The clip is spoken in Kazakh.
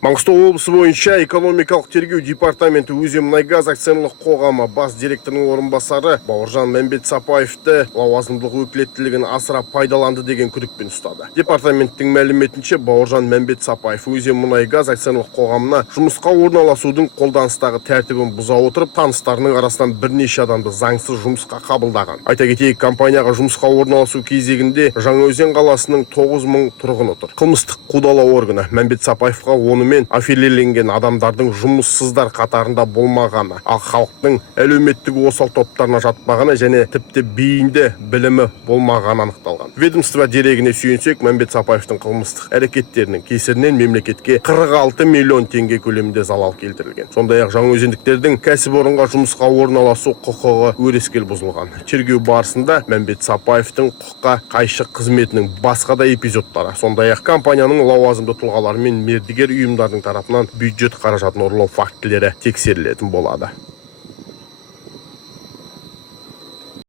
Маңғыстау облысы бойынша экономикалық тергеу департаменті Өзенмұнайгаз акционерлік қоғамы бас директорының орынбасары Бауыржан Мәмбет Сапаевты лауазымдық өкілеттілігін асыра пайдаланды деген күдікпен ұстады. Департаменттің мәліметінше Бауыржан Мәмбет Сапаев Өзенмұнайгаз акционерлік қоғамына жұмысқа орналасудың қолданыстағы тәртібін бұза отырып, таныстарының арасынан бірнеше адамды заңсыз жұмысқа қабылдаған. Айта кетейік, компанияға жұмысқа орналасу кезегінде Жаңаөзен қаласының 9000 тұрғыны тұр. Қылмыстық қудалау органы Мәмбет Сапаевқа онымен аффилирленген адамдардың жұмыссыздар қатарында болмағаны, ал халықтың әлеуметтік осал топтарына жатпағаны және тіпті бейінді білімі болмағаны анықталған. Ведомство дерегіне сүйенсек, Мәмбет Сапаевтың қылмыстық әрекеттерінің кесірінен мемлекетке 46 миллион теңге көлемінде залал келтірілген. Сондай-ақ жаңаөзендіктердің кәсіпорынға жұмысқа орналасу құқығы өрескел бұзылған. Тергеу барысында Мәмбет Сапаевтың құқыққа қайшы қызметінің басқа да эпизодтары, сондай-ақ компанияның лауазымды тұлғалары мен мердігер ұйымдардың тарапынан бюджет қаражатын ұрлау фактілері тексерілетін болады.